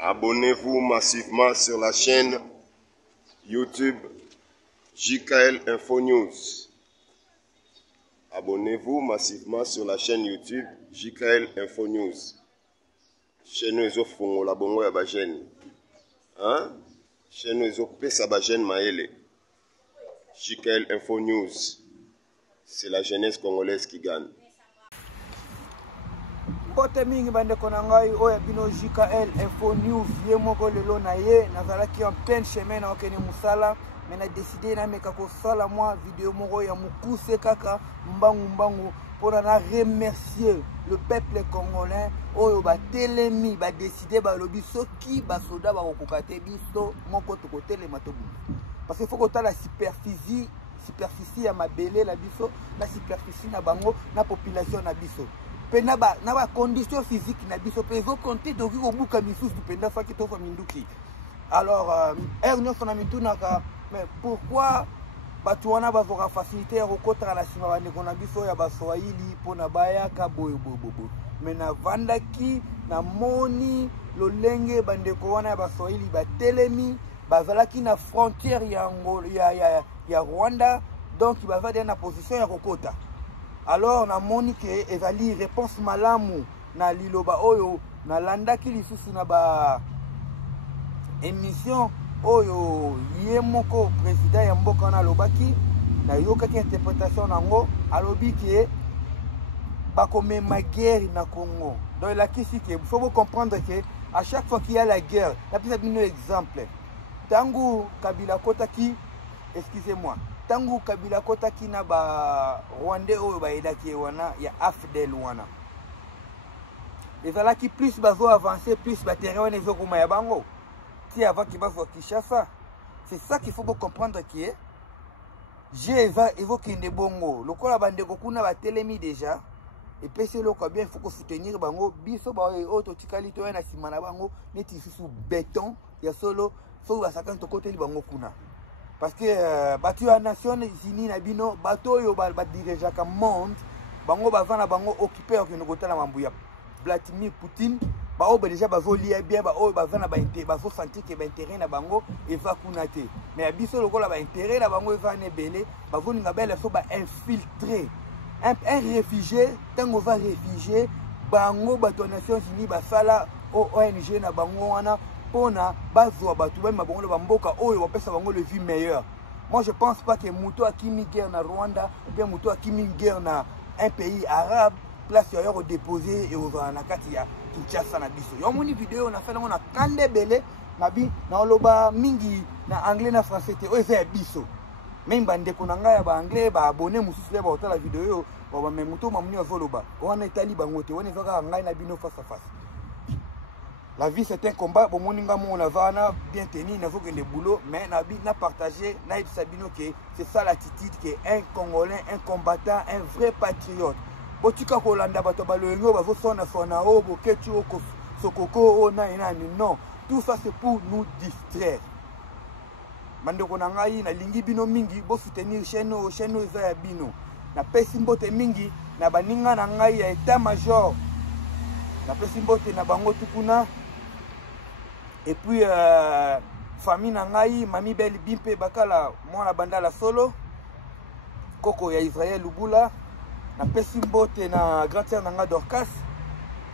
Abonnez-vous massivement sur la chaîne YouTube JKL Info News. Abonnez-vous massivement sur la chaîne YouTube JKL Info News. Chaîne ezo fongo la bongo ya bajene. Hein? Chaîne ezo pesa bajene maele. JKL Info News. C'est la jeunesse congolaise qui gagne. Pote mingi bande konangai oya bino JKL Info News ye moko lelo na ye nazalaki en plein chemin na okene musala mais na décidé na meka ko sala moi vidéo moko ya mukuse kaka mbangu pour na remercier le peuple congolais oyo ba telemi ba décider ba lobi soki ba soda ba kokate biso moko to kotele matobu parce qu'il faut que la superficie ya mabele la biso la superficie na bango na population na biso pe na ba condition physique na biso pe zo compter donc ko buka misusu penda faki to fa minduki alors erno sona mitunaka mais pourquoi batu wana bazoka faciliter kokota la sima bande kona biso ya baswahili pona bayaka bobo mais na vandaki na moni lolenge bande ko wana ya baswahili batelemi bazalaki na frontière ya Rwanda donc il va faire na position ya kokota. Alors na moni ke ezali réponse malamu na liloba oyo na landaki lisusu na ba émission oyo yemoko président ya mboka na lobaki na yokaki interprétation nango alobi ke bakomema guerre na Congo. Donc la kisi ke faut comprendre que à chaque fois qu'il y a la guerre, la plus un exemple. Tangu Kabila kotaki, excusez-moi. Tangu Kabila kotaki na ba Rwandais oyo ba edaki wana ya AFDEL wana. Ezalaki plus bazo avancer, plus ba terrain wana ezo kuma ya bango. Ti avant ki bazo Kinshasa. C'est ça qu'il faut comprendre que j'ai évoqué des bongo. Lokola bandeko kuna ba telemi déjà. Et puis c'est là quoi bien il faut soutenir bango biso ba auto tikali to na sima na bango neti sous béton ya solo faut ba sakana to côté li bango kuna. Parce que batu ya Nations Unies na bino bato yo ba dirigeant ka monde bango bavana bango occuper ko ngota na mambu ya Vladimir Poutine ba o déjà bazo lié bien ba o bavana ba intérêt bazo sentir que ba intérêt na bango et va kuna te mais biso lokola ba intérêt na bango va ne belé bazo ninga belle faut ba infiltrer un réfugié tango va réfugié bango bato Nations Unies basala ONG na bango wana pona bazwa batu ba mabongo ba mboka oyo bapesa bango le vie meilleur. Moi je pense pas que muto akimi guerre na Rwanda ou bien muto akimi guerre na un pays arabe place ya yoko déposer et oza na kati ya Kinshasa na biso. Yo moni vidéo na fait na kande belé na bi na loba mingi na anglais na français te o za biso. Même bande ko nanga ya ba anglais ba abonné mususu le ba otala vidéo ba memuto mamuni azoloba. Wana itali bango te wana zoka ngai na bino face à face. La vie c'est un combat, bon moninga mon avana bien tenu, n'a pas que le boulot, mais n'a partagé, n'a sabino que c'est ça l'attitude que un Congolais, un combattant, un vrai patriote. Botika kolanda bato baloyo ba sona sona o boketu o sokoko o na non, tout ça c'est pour nous distraire. Mandeko na ngai na lingi bino mingi bo soutenir chaîne za ya bino. Na pesi mbote mingi na baninga na ngai ya état major. Na pesi mbote na bango tukuna. Et puis famille na ngai mami belle bimpe bakala mwana bandala solo koko ya Israël Lubula na pesi mbote na grand sœur na nga Dorcas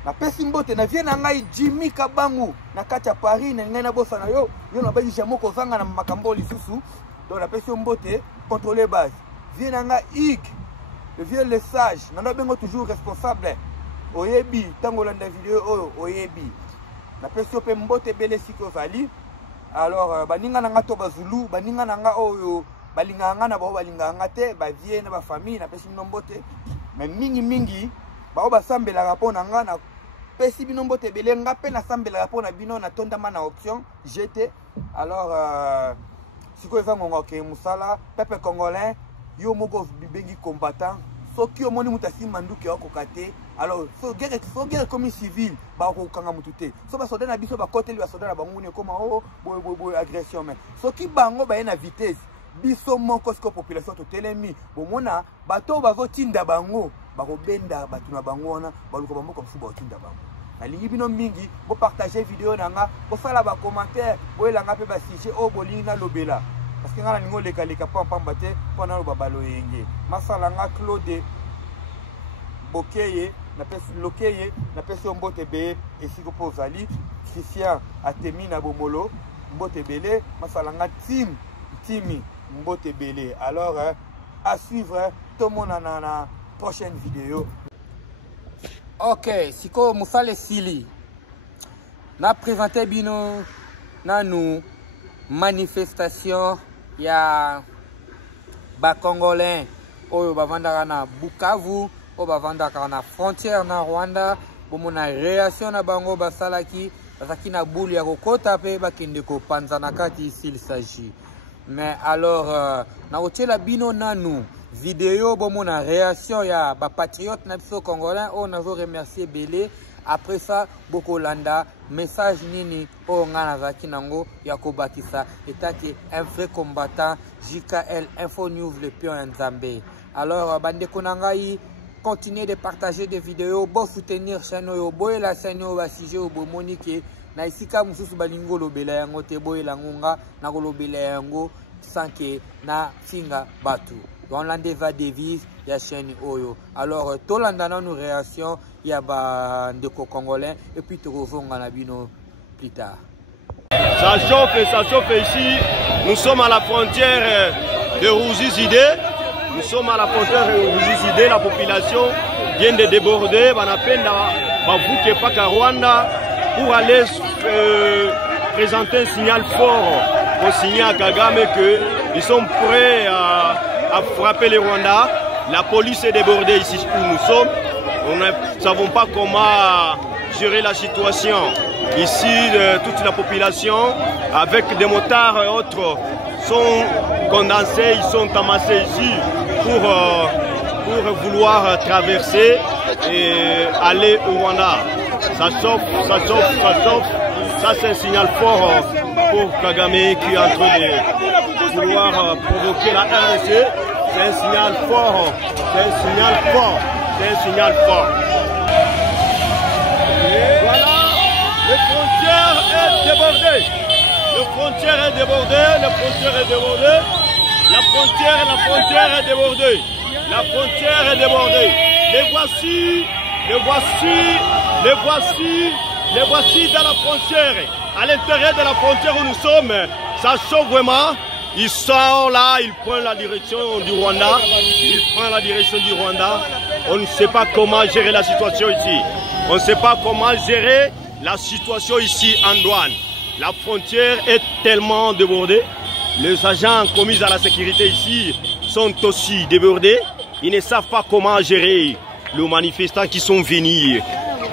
na pesi mbote na vie na ngai Jimmy Kabangu na kati ya Paris na ngai na bosa na yo na baji jamoko zanga na makambo lisusu donc na pesi mbote contrôler base vie na nga Ig le vieux le sage na bengo toujours responsable oyebi tango landa vidéo oyo oyebi na peso pe mbote bele siko vali alors baninga nanga to bazulu baninga nanga oyo balinga nga na ba balinga nga te ba vie na ba famille na pesi mbote mais mingi ba ba sambela rapona nga na pesi bino mbote bele nga pe na sambela rapona bino na tonda mana option GT alors siko eza ngongo ke musala peuple congolais yo moko bibengi combattant soki omoni mutasi manduki wako kate alors so guerre comme civil ba ko kanga mutute so ba soda na biso ba koteli ba soda na bango ne koma boy agression mais soki bango ba na vitesse biso moko sko population to telemi bomona bato bazo tinda bango ba ko benda batu na bango wana ba luko bango comme so ba tinda bango nalingi bino mingi bo partager vidéo nanga bo sala ba commentaire bo elanga pe ba sujet o bolingi na lobela parce que ngana ningo leka leka pamba te pona lo babalo yenge masala nga Claude Bokeye na pesi lokeye na pesi mbote be esiko pozali Christian atemi na bomolo mbote belé masala nga Timi mbote belé. Alors à suivre tout le monde dans la prochaine vidéo. Ok, siko musale sili na présenté bino na nous manifestation ya ba congolais oyo bavandaka na Bukavu oyo bavandaka na frontière na Rwanda bomona réaction na bango basalaki bazaki na boule ya kokota pe bakende kopanza na kati s'il s'agit. Mais alors na otela bino nanu vidéo bomona réaction ya ba patriote na biso congolais on a remercier belé. Après ça bokolanda message nini o ngana zaki nango ya kobakisa etaki un vrai combattant JKL Info News le pion Nzambe. Alors bande konangai continuez de partager des vidéos bon soutenir chaîne yo boy la chaîne yo ba sujet au bomonique na isika mususu balingo lobela yango te boy la ngonga na kolobela yango sanke na finga batu. Rolande va devise ya chaîne oyo. Alors tolanda na nos réactions ya ba ndeko congolais et puis te revonga na bino plus tard. Ça chauffe ici. Nous sommes à la frontière de Rouzi-Zidé. Nous sommes à la frontière de Rouzi-Zidé. La population vient de déborder. Banapenda Bavuke Paka Rwanda pour aller présenter un signal fort au signal à Kagame qu'ils sont prêts à frapper les Rwandais. La police est débordée ici où nous sommes. Nous ne savons pas comment gérer la situation. Ici, toute la population, avec des motards et autres, sont condensés, ils sont amassés ici pour vouloir traverser et aller au Rwanda. Ça chauffe, ça chauffe, ça chauffe. Ça, c'est un signal fort pour Kagame qui est en train de vouloir provoquer la RNC. C'est un signal fort, c'est un signal fort, c'est un signal fort. Et voilà, les frontières est débordée. Le frontière est débordée, la frontière est débordée. La frontière est débordée. La frontière est débordée. Les voici, les voici, les voici, les voici dans la frontière. À l'intérieur de la frontière où nous sommes, ça chauffe vraiment. Ils sont là, ils prennent la direction du Rwanda. Ils prennent la direction du Rwanda. On ne sait pas comment gérer la situation ici. On ne sait pas comment gérer la situation ici en douane. La frontière est tellement débordée. Les agents commis à la sécurité ici sont aussi débordés. Ils ne savent pas comment gérer les manifestants qui sont venus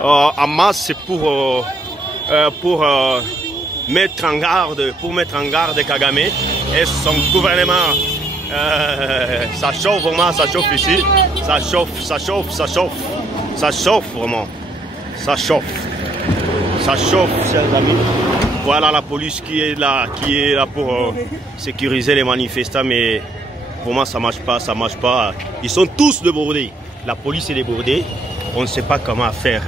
en masse pour mettre en garde Kagame et son gouvernement. Ça chauffe vraiment, ça chauffe ici. Ça chauffe, ça chauffe, ça chauffe. Ça chauffe vraiment. Ça chauffe. Ça chauffe, chers amis. Voilà la police qui est là pour sécuriser les manifestants, mais pour moi ça marche pas, ça marche pas. Ils sont tous débordés. La police est débordée. On ne sait pas comment faire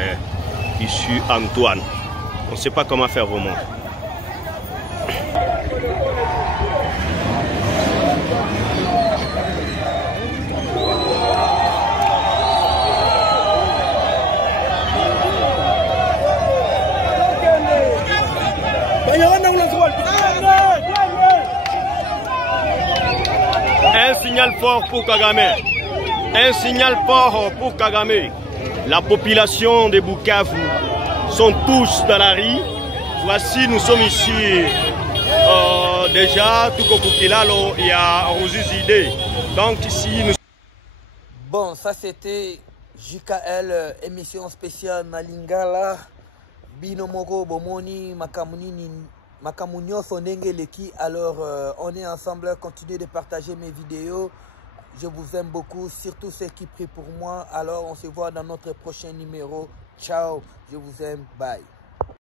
ici en douane. On ne sait pas comment faire vraiment. Un signal fort pour Kagame. Un signal fort pour Kagame. La population de Bukavu sont tous dans la rue. Voici, nous sommes ici déjà, tout comme Bukilalo, il y a Rouzi-Zidé. Donc ici, nous... Bon, ça c'était JKL, émission spéciale Nalingala. Binomoko, Bomoni, Makamunini. Makamunyo Sonenge Leki, alors on est ensemble, continuez de partager mes vidéos. Je vous aime beaucoup, surtout ceux qui prient pour moi. Alors on se voit dans notre prochain numéro. Ciao, je vous aime, bye.